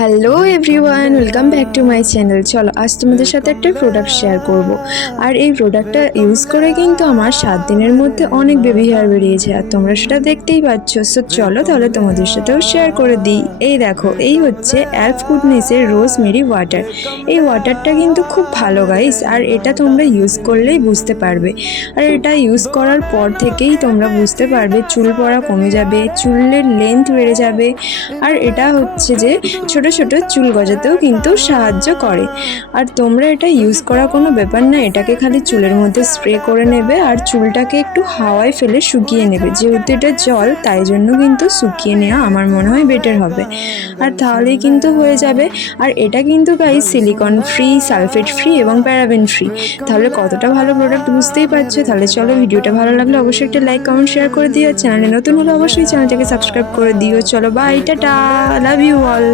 Hello everyone, welcome back to my channel. চলো আজ তোমাদের সাথে একটা প্রোডাক্ট শেয়ার করব। আর এই প্রোডাক্টটা ইউজ করে কিন্তু আমার 7 দিনের মধ্যে অনেক বেবি হেয়ার বেরিয়েছে, আর তোমরা সেটা দেখতেই পাচ্ছ। সো চলো তাহলে তোমাদের সাথেও শেয়ার করে দিই। এই দেখো, এই হচ্ছে এলফ গুডনেসের রোজমেরি ওয়াটার। এই ওয়াটারটা কিন্তু খুব ভালো গাইস, আর এটা তোমরা ইউজ করলেই বুঝতে পারবে। আর এটা ইউজ করার পর থেকেই তোমরা বুঝতে পারবে চুল পড়া কমে যাবে, চুলের লেন্থ বেড়ে যাবে। আর এটা হচ্ছে যে ছোট ছোট চুল গজাতেও কিন্তু সাহায্য করে। আর তোমরা এটা ইউজ করা কোনো ব্যাপার না, এটাকে খালি চুলের মধ্যে স্প্রে করে নেবে আর চুলটাকে একটু হাওয়ায় ফেলে শুকিয়ে নেবে। যেহেতু এটা জল, তাই জন্য কিন্তু শুকিয়ে নেওয়া আমার মনে হয় বেটার হবে। আর তাহলেই কিন্তু হয়ে যাবে। আর এটা কিন্তু guys silicone free, sulphate free এবং প্যারাবেন ফ্রি। তাহলে কতটা ভালো প্রোডাক্ট বুঝতেই পারছো। তাহলে চলো, ভিডিওটা ভালো লাগলে অবশ্যই একটা লাইক কমেন্ট শেয়ার করে দিও। চ্যানেলে নতুন হলে অবশ্যই চ্যানেলটাকে সাবস্ক্রাইব করে দিও। চলো bye, tata, love you all.